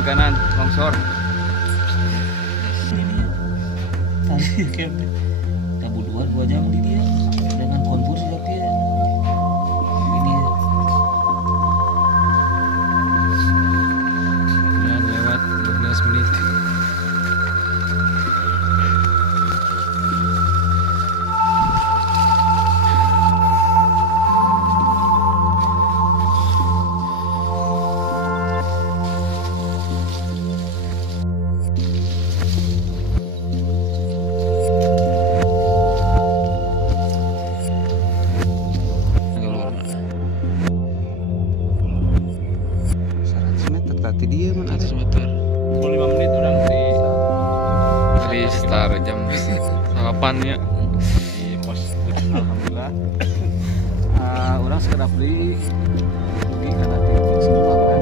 samping kanan longsor. Tadi kayak tabu 2 jam di dia dengan kontur tapi ya. Ini Dan lewat 12 menit. Dia mana 100 meter 25 menit orang dari start jam 8 ya di pos. Alhamdulillah orang sekedar beli pergi karena tinggi semakan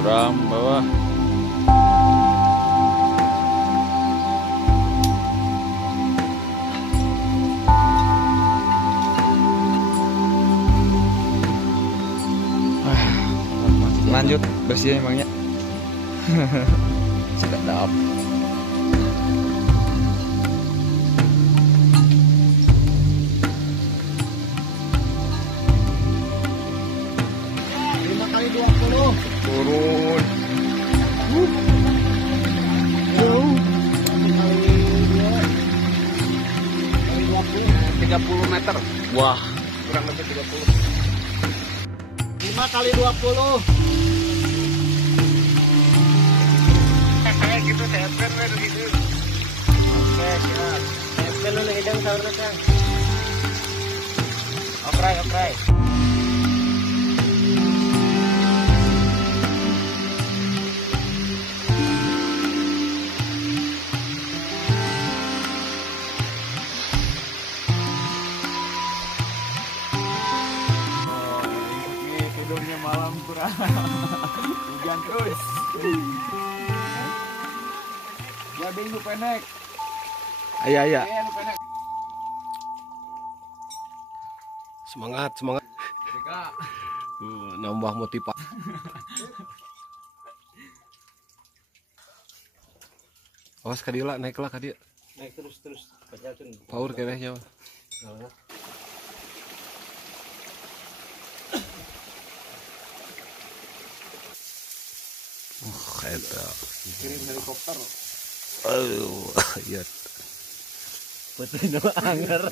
suram bawah. Lanjut bersihnya emangnya. Sedap. Turun. Jauh. 30 meter. Wah, kurang lebih 30. 5 kali 20. Kayak gitu tepen gitu. Oke, siap. Tepen lu hidang saurna Kang. Okray. Tidurnya malam kurang hujan terus. Jadi lu penek. Iya. Semangat. Nambah motivasi. Awas kadila naiklah kadia. Naik terus. Bacakeun. Power kenehnya. Eta. Kirim helikopter. Aduh, iya. Betul nama anger.